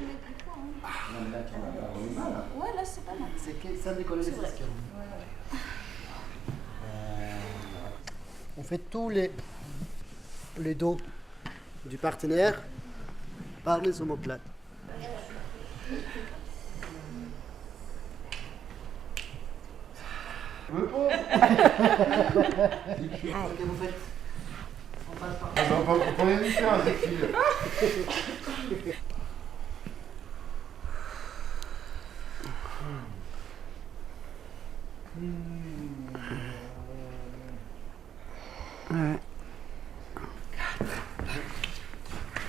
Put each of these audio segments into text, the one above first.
Non, mais là, tu as mal. Ouais, là, c'est pas mal. C'est ça décoller les escaliers. On fait tous les dos du partenaire par les omoplates. Qu'est-ce que vous faites? On passe par là. On est différents, les filles. Ouais.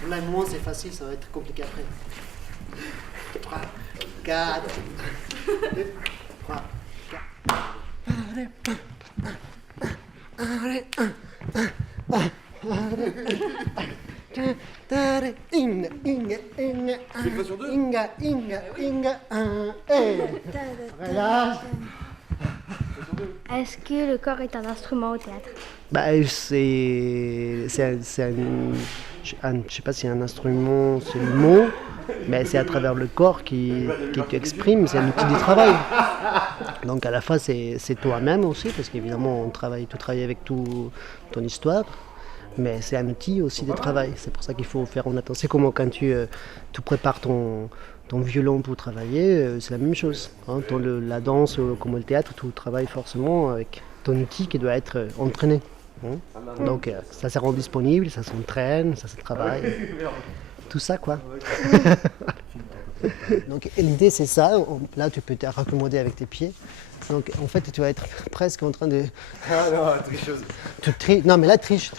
Là, le moment, c'est facile, ça va être compliqué après. 3, 4, 2, 3, 4. Relâche. Est-ce que le corps est un instrument au théâtre? Bah, je sais pas si un instrument, c'est le mot, mais c'est à travers le corps qui t'exprime, c'est un outil de travail. Donc à la fois c'est toi-même aussi, parce qu'évidemment tu travailles avec ton histoire, mais c'est un outil aussi de travail. C'est pour ça qu'il faut faire attention. C'est comme quand tu prépares ton violon pour travailler, c'est la même chose. Hein. La danse, comme le théâtre, tu travailles forcément avec ton outil qui doit être entraîné. Hein. Donc ça se rend disponible, ça s'entraîne, ça se travaille. Tout ça quoi. Donc l'idée c'est ça. Là tu peux te raccommoder avec tes pieds. Donc en fait tu vas être presque en train de... Ah non, tricheuse. Non mais là triche.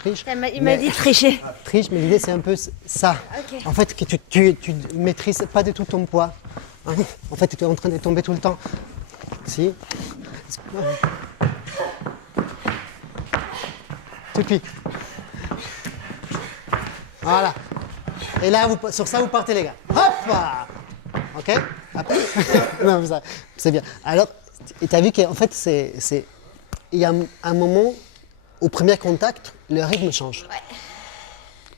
Il m'a dit tricher. Triche, mais l'idée c'est un peu ça. Okay. En fait que tu maîtrises pas du tout ton poids. Hein. En fait tu es en train de tomber tout le temps. Si. Tu plies. Voilà. Et là, sur ça, vous partez, les gars. Hop! Ok? Après. Non, c'est bien. Alors, tu as vu qu'en fait, il y a un moment, au premier contact, le rythme change. Ouais.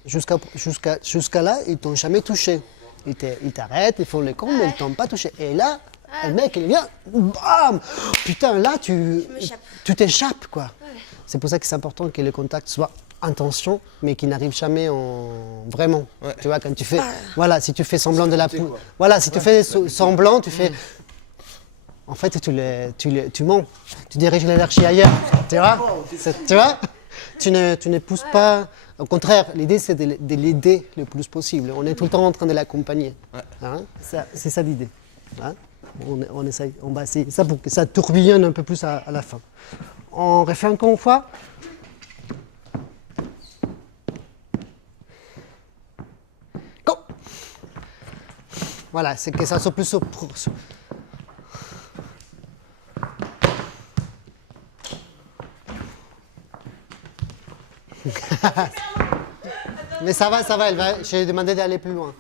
Jusqu'à là, ils t'ont jamais touché. Ils t'arrêtent, ils font les cons, mais ils t'ont pas touché. Et là, le mec, il vient, bam! Putain, là, tu t'échappes, quoi. Ouais. C'est pour ça que c'est important que le contact soit en tension, mais qui n'arrive jamais en vraiment. Ouais. Tu vois, quand tu fais, voilà, si tu fais semblant de la poule, voilà, si tu fais semblant, tu fais, en fait, tu mens, tu diriges l'énergie ailleurs, tu vois, tu ne pousses pas. Au contraire, l'idée c'est de l'aider le plus possible. On est tout le temps en train de l'accompagner. Ouais. Hein, c'est ça l'idée. Hein, on va essayer ça pour que ça tourbillonne un peu plus à la fin. On refait encore une fois. Go. Voilà, c'est que ça soit plus Mais ça va, j'ai demandé d'aller plus loin.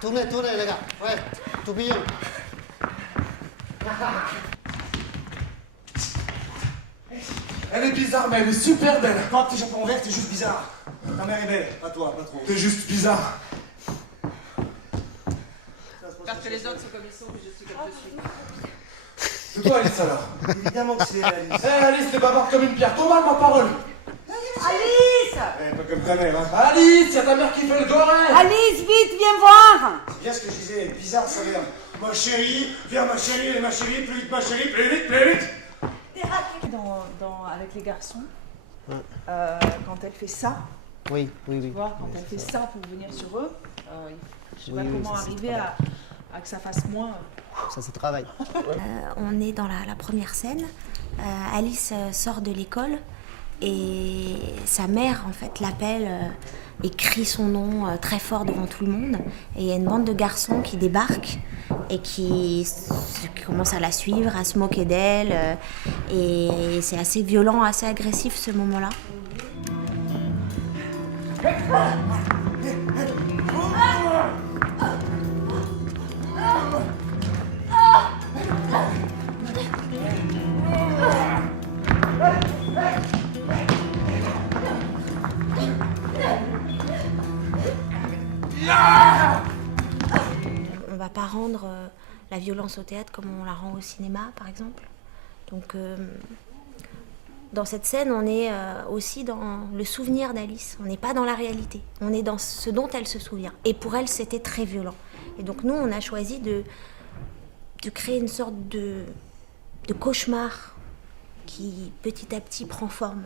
Tournez les gars, ouais, tourbillon. Elle est bizarre, mais elle est super belle. Non, t'es japon vert, t'es juste bizarre. Ta mère est belle, pas toi, pas trop. T'es juste bizarre. Parce que les autres sont comme ils sont, mais je suis comme je suis. C'est toi, Alice, alors? Évidemment que c'est Alice. Eh, Alice, t'es bavarde comme une pierre. Tombe ma parole. Alice! Eh, pas comme ta mère, hein. Alice, y'a ta mère qui fait le goré. Alice, vite, viens voir! C'est bien ce que je disais, elle est bizarre, ça vient. Ma chérie, viens ma chérie, plus vite ma chérie, plus vite. Avec les garçons, quand elle fait ça, Oui. tu vois, quand elle fait ça pour venir sur eux, je sais pas comment arriver à que ça fasse moins. Ça se travaille. On est dans la première scène. Alice sort de l'école et sa mère en fait l'appelle et crie son nom très fort devant tout le monde. Et il y a une bande de garçons qui débarquent et qui commencent à la suivre, à se moquer d'elle. Et c'est assez violent, assez agressif ce moment-là. On va pas rendre la violence au théâtre comme on la rend au cinéma, par exemple. Donc, dans cette scène, on est aussi dans le souvenir d'Alice. On n'est pas dans la réalité. On est dans ce dont elle se souvient. Et pour elle, c'était très violent. Et donc, nous, on a choisi de créer une sorte de cauchemar qui, petit à petit, prend forme.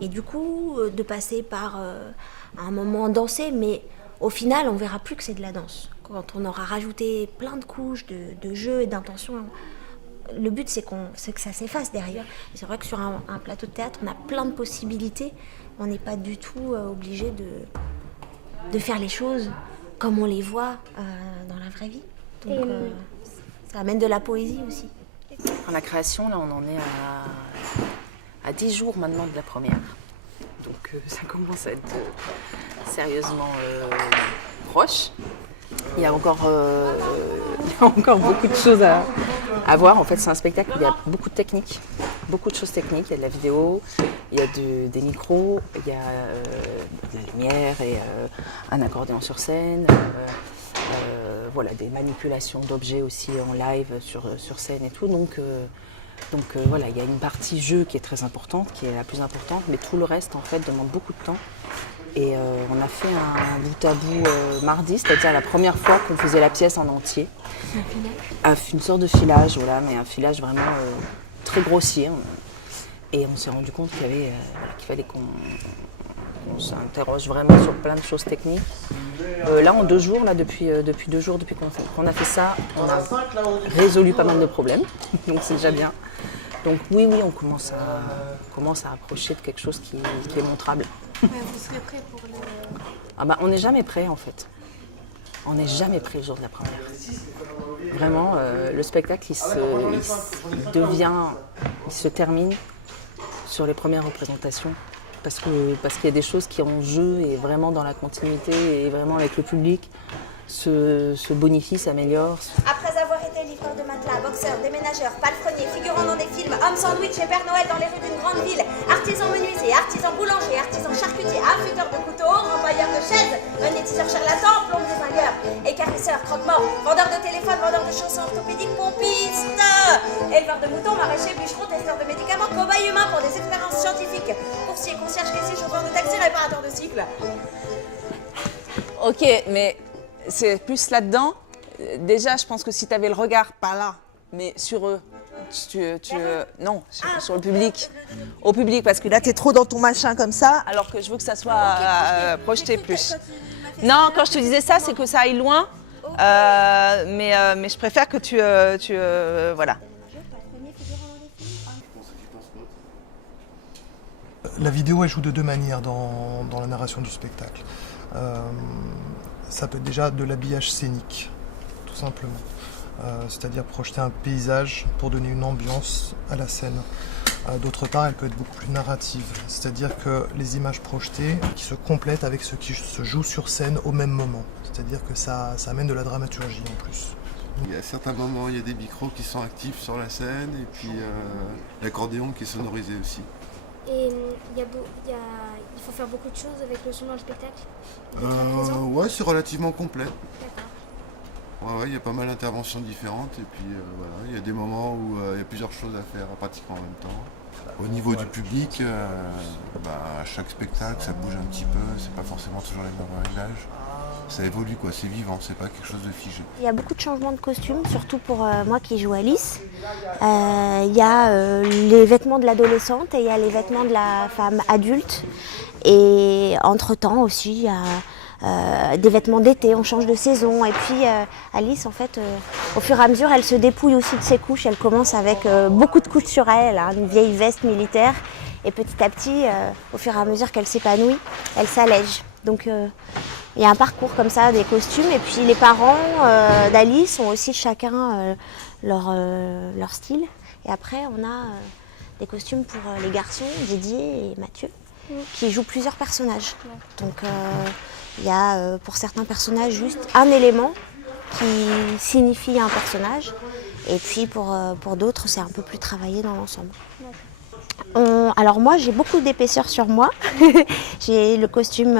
Et du coup, de passer par un moment dansé, mais au final, on verra plus que c'est de la danse. Quand on aura rajouté plein de couches de jeu et d'intention, le but, c'est que ça s'efface derrière. Et c'est vrai que sur un plateau de théâtre, on a plein de possibilités. On n'est pas du tout obligé de faire les choses comme on les voit dans la vraie vie. Donc, ça amène de la poésie aussi. Dans la création, là, on en est à 10 jours maintenant de la première. Donc ça commence à être sérieusement proche. Il y a encore beaucoup de choses à voir. En fait, c'est un spectacle où il y a beaucoup de techniques, beaucoup de choses techniques. Il y a de la vidéo, il y a des micros, il y a de la lumière et un accordéon sur scène. Voilà, des manipulations d'objets aussi en live sur scène et tout. Donc voilà, il y a une partie jeu qui est très importante, qui est la plus importante, mais tout le reste en fait demande beaucoup de temps. Et on a fait un bout à bout mardi, c'est-à-dire la première fois qu'on faisait la pièce en entier. Une sorte de filage, voilà, mais un filage vraiment très grossier. Et on s'est rendu compte qu'il fallait qu'on s'interroge vraiment sur plein de choses techniques. Là, en 2 jours, depuis 2 jours, depuis qu'on a fait ça, on a résolu pas mal de problèmes, donc c'est déjà bien. Donc oui, on commence à approcher de quelque chose qui est montrable. Vous serez prêt pour le... Ah bah, on n'est jamais prêt en fait. On n'est jamais prêt le jour de la première. Vraiment, le spectacle, il se termine sur les premières représentations. Parce qu'il y a des choses qui en jeu et vraiment dans la continuité et vraiment avec le public se bonifient, s'améliorent. Après avoir été livreur de matelas, boxeur, déménageur, palefrenier, figurant dans des films, homme sandwich et Père Noël dans les rues d'une grande ville, artisan menuisier, artisan boulanger, artisan charcutier, affûteur de couteaux, rempailleur de chaises, magnétiseur charlatan, plombe dézingueur, écarisseur, croque-mort, vendeur de téléphone, vendeur de chaussons orthopédiques, pompiste, éleveur de moutons, maraîcher, bûcheron, testeur de médicaments, cobaye humain pour des expériences scientifiques, coursier, concierge, caissier, chauffeur de taxi, réparateur de cycle. Ok, mais c'est plus là-dedans. Déjà, je pense que si tu avais le regard, pas là, mais sur eux, non, sur le public. Au public, parce que là, tu es trop dans ton machin comme ça, alors que je veux que ça soit projeté plus. Non, quand je te disais ça, c'est que ça aille loin, mais je préfère que tu voilà. La vidéo, elle joue de 2 manières dans la narration du spectacle. Ça peut être déjà de l'habillage scénique, tout simplement. C'est-à-dire projeter un paysage pour donner une ambiance à la scène. D'autre part, elle peut être beaucoup plus narrative, c'est-à-dire que les images projetées qui se complètent avec ce qui se joue sur scène au même moment. C'est-à-dire que ça amène de la dramaturgie en plus. Il y a certains moments, il y a des micros qui sont actifs sur la scène et puis l'accordéon qui est sonorisé aussi. Et il faut faire beaucoup de choses avec le son dans le spectacle. Ouais, c'est relativement complet. D'accord. Ouais, il y a pas mal d'interventions différentes et puis voilà, il y a des moments où il y a plusieurs choses à faire pratiquement en même temps. Au niveau du public, à chaque spectacle, ça bouge un petit peu, c'est pas forcément toujours les mêmes réglages. Ça évolue quoi, c'est vivant, c'est pas quelque chose de figé. Il y a beaucoup de changements de costumes, surtout pour moi qui joue Alice. Il y a les vêtements de l'adolescente et il y a les vêtements de la femme adulte. Et entre-temps aussi, il y a des vêtements d'été, on change de saison. Et puis Alice, en fait, au fur et à mesure, elle se dépouille aussi de ses couches. Elle commence avec beaucoup de couches sur elle. Elle a une vieille veste militaire. Et petit à petit, au fur et à mesure qu'elle s'épanouit, elle s'allège. Donc il y a un parcours comme ça, des costumes. Et puis les parents d'Alice ont aussi chacun leur style. Et après, on a des costumes pour les garçons, Didier et Mathieu. qui joue plusieurs personnages. Donc il y a pour certains personnages juste un élément qui signifie un personnage, et puis pour d'autres c'est un peu plus travaillé dans l'ensemble. Alors moi j'ai beaucoup d'épaisseur sur moi, j'ai le costume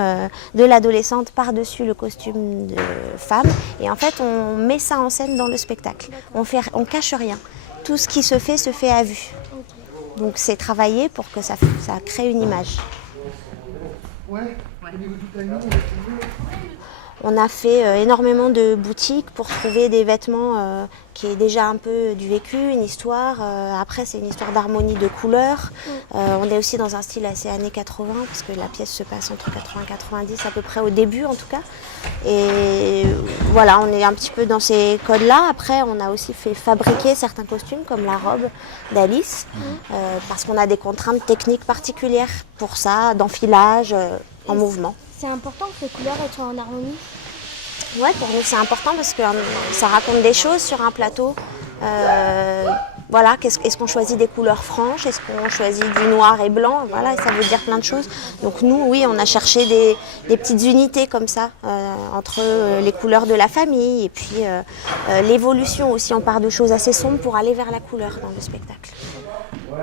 de l'adolescente par-dessus le costume de femme, et en fait on met ça en scène dans le spectacle, on cache rien, tout ce qui se fait à vue. Donc c'est travaillé pour que ça crée une image. On a fait énormément de boutiques pour trouver des vêtements qui est déjà un peu du vécu, une histoire. Après, c'est une histoire d'harmonie de couleurs. On est aussi dans un style assez années 80, parce que la pièce se passe entre 80 et 90, à peu près au début en tout cas. Et voilà, on est un petit peu dans ces codes-là. Après, on a aussi fait fabriquer certains costumes, comme la robe d'Alice, parce qu'on a des contraintes techniques particulières pour ça, d'enfilage, en mouvement. C'est important que les couleurs soient en harmonie? Ouais, pour nous c'est important parce que ça raconte des choses sur un plateau. Voilà, est-ce qu'on choisit des couleurs franches? Est-ce qu'on choisit du noir et blanc? Voilà, ça veut dire plein de choses. Donc nous, oui, on a cherché des petites unités comme ça, entre les couleurs de la famille et puis l'évolution aussi. On part de choses assez sombres pour aller vers la couleur dans le spectacle.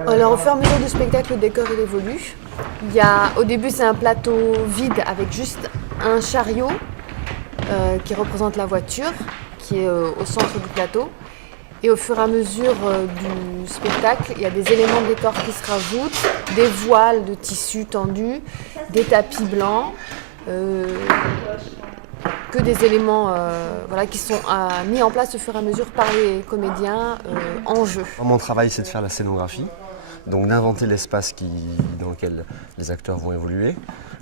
Alors au fur et à mesure du spectacle, le décor il évolue. Au début c'est un plateau vide avec juste un chariot qui représente la voiture, qui est au centre du plateau. Et au fur et à mesure du spectacle, il y a des éléments de décor qui se rajoutent, des voiles de tissu tendus, des tapis blancs, que des éléments qui sont mis en place au fur et à mesure par les comédiens en jeu. Mon travail, c'est de faire la scénographie, donc d'inventer l'espace dans lequel les acteurs vont évoluer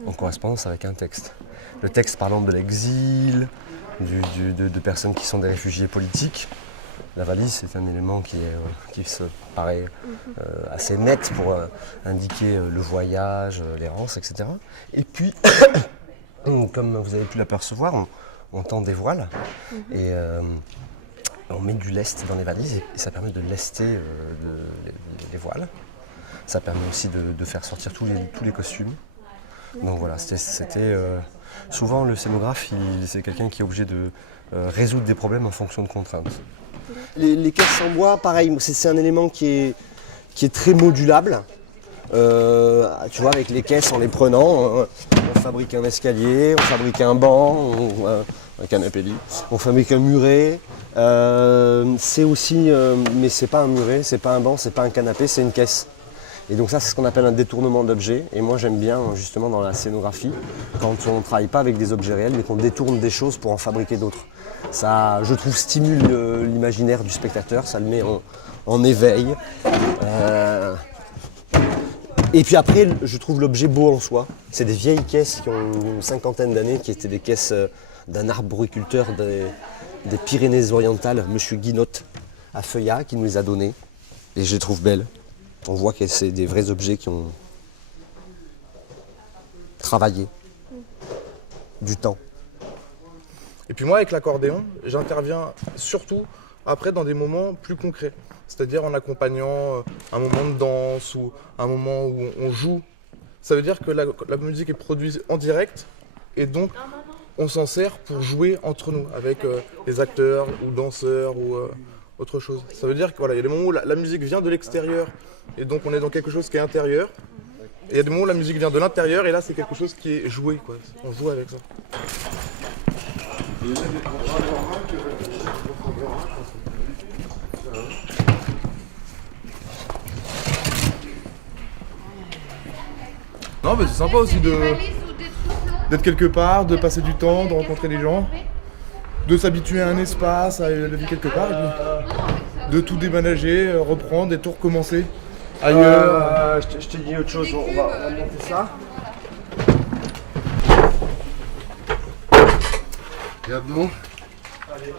en correspondance avec un texte. Le texte parlant de l'exil, de personnes qui sont des réfugiés politiques. La valise, c'est un élément qui se paraît assez net pour indiquer le voyage, l'errance, etc. Et puis, comme vous avez pu l'apercevoir, on tend des voiles et on met du lest dans les valises et ça permet de lester les voiles. Ça permet aussi de faire sortir tous les costumes. Donc voilà, c'était souvent le scénographe, c'est quelqu'un qui est obligé de résoudre des problèmes en fonction de contraintes. Les caisses en bois, pareil, c'est un élément qui est très modulable. Tu vois, avec les caisses, en les prenant, on fabrique un escalier, on fabrique un banc, un canapé lit, on fabrique un muret. C'est aussi, mais c'est pas un muret, c'est pas un banc, c'est pas un canapé, c'est une caisse. Et donc ça, c'est ce qu'on appelle un détournement d'objets. Et moi, j'aime bien, justement, dans la scénographie, quand on ne travaille pas avec des objets réels, mais qu'on détourne des choses pour en fabriquer d'autres. Ça, je trouve, stimule l'imaginaire du spectateur, ça le met en éveil. Et puis après, je trouve l'objet beau en soi. C'est des vieilles caisses qui ont une cinquantaine d'années, qui étaient des caisses d'un arboriculteur des Pyrénées-Orientales, M. Guinotte, à Feuillat, qui nous les a données. Et je les trouve belles. On voit que c'est des vrais objets qui ont travaillé du temps. Et puis moi, avec l'accordéon, j'interviens surtout après dans des moments plus concrets. C'est-à-dire en accompagnant un moment de danse ou un moment où on joue. Ça veut dire que la musique est produite en direct et donc on s'en sert pour jouer entre nous avec les acteurs ou danseurs ou autre chose. Ça veut dire qu'il y a des moments où la musique vient de l'extérieur et donc on est dans quelque chose qui est intérieur. Et il y a des moments où la musique vient de l'intérieur et là c'est quelque chose qui est joué, quoi. On joue avec ça. Non mais c'est sympa aussi d'être quelque part, de passer du temps, de rencontrer des gens, de s'habituer à un espace, à la vie quelque part, et puis de tout déménager, reprendre et tout recommencer ailleurs. Je t'ai dit autre chose, on va monter ça. Regarde-nous. Allez.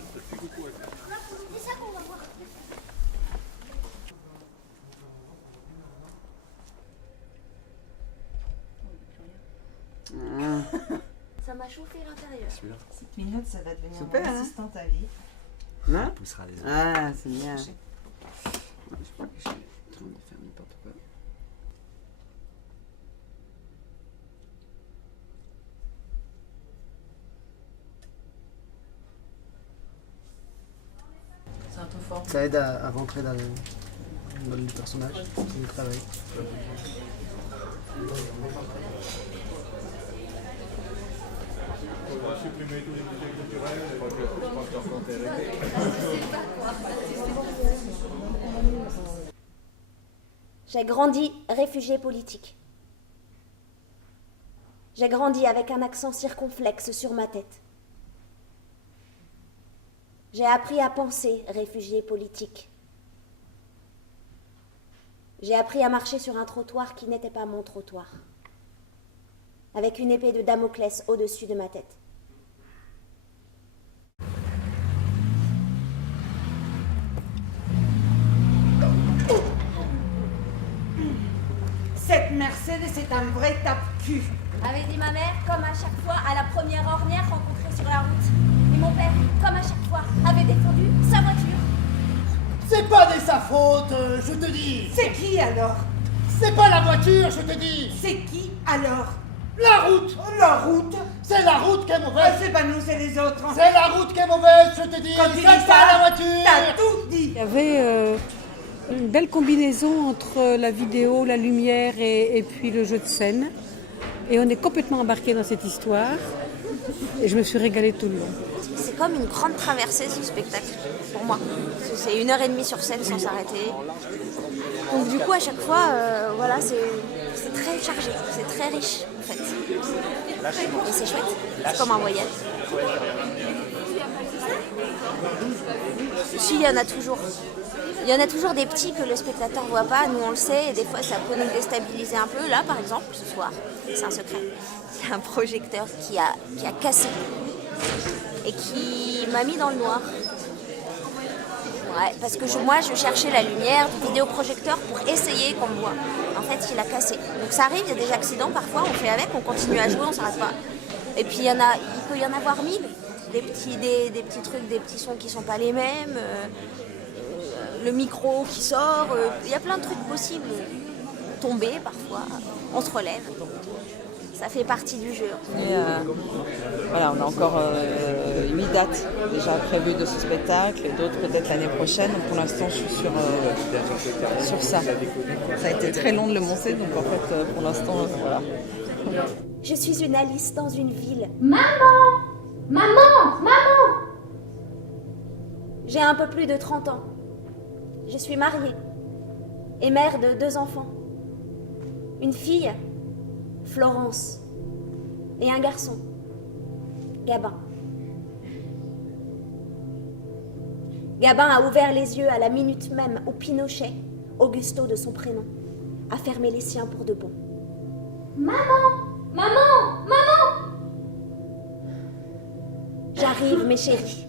ça qu'on va voir. Ça m'a chauffé l'intérieur. 7 minutes, ça va devenir Super, mon hein. assistante à vie. Hein? poussera les autres. Ah, c'est bien. Je crois que je suis en train de faire n'importe quoi. C'est un peu fort. Ça aide à rentrer dans le personnage, dans le travail. J'ai grandi réfugié politique. J'ai grandi avec un accent circonflexe sur ma tête. J'ai appris à penser réfugié politique. J'ai appris à marcher sur un trottoir qui n'était pas mon trottoir, avec une épée de Damoclès au-dessus de ma tête. Cette Mercedes est un vrai tape-cul. Avait dit ma mère, comme à chaque fois, à la première ornière rencontrée sur la route. Et mon père, comme à chaque fois, avait défendu sa voiture. C'est pas de sa faute, je te dis. C'est qui alors? C'est pas la voiture, je te dis. C'est qui alors? La route. La route? C'est la route qui est mauvaise. C'est pas nous, c'est les autres. C'est la route qui est mauvaise, je te dis. Quand tu dis C'est ça, pas la voiture. t'as tout dit. Il y avait une belle combinaison entre la vidéo, la lumière et puis le jeu de scène. Et on est complètement embarqué dans cette histoire. Et je me suis régalée tout le long. C'est comme une grande traversée ce spectacle, pour moi. C'est 1h30 sur scène sans s'arrêter. Donc du coup, à chaque fois, voilà, c'est très chargé, c'est très riche, en fait. Et c'est chouette, c'est comme un voyage. Si, il y en a toujours. Il y en a toujours des petits que le spectateur ne voit pas, nous on le sait, et des fois ça peut nous déstabiliser un peu. Là, par exemple, ce soir, c'est un secret. Il y a un projecteur qui a cassé et qui m'a mis dans le noir. Ouais, parce que moi je cherchais la lumière du vidéoprojecteur pour essayer qu'on me voit. En fait, il a cassé. Donc ça arrive, il y a des accidents parfois, on fait avec, on continue à jouer, on s'arrête pas. Et puis il peut y en avoir 1000. Des petits trucs, des petits sons qui sont pas les mêmes. Le micro qui sort, il y a plein de trucs possibles. Tomber parfois, on se relève. Ça fait partie du jeu. Et voilà, on a encore 8 dates déjà prévues de ce spectacle et d'autres peut-être l'année prochaine. Donc pour l'instant, je suis sur ça. Ça a été très long de le monter, donc en fait, pour l'instant, voilà. Je suis une Alice dans une ville. Maman! Maman! Maman! J'ai un peu plus de 30 ans. Je suis mariée et mère de 2 enfants. Une fille, Florence, et un garçon, Gabin. Gabin a ouvert les yeux à la minute même où Pinochet, Augusto de son prénom, a fermé les siens pour de bon. Maman! Maman! Maman! J'arrive, mes chéris.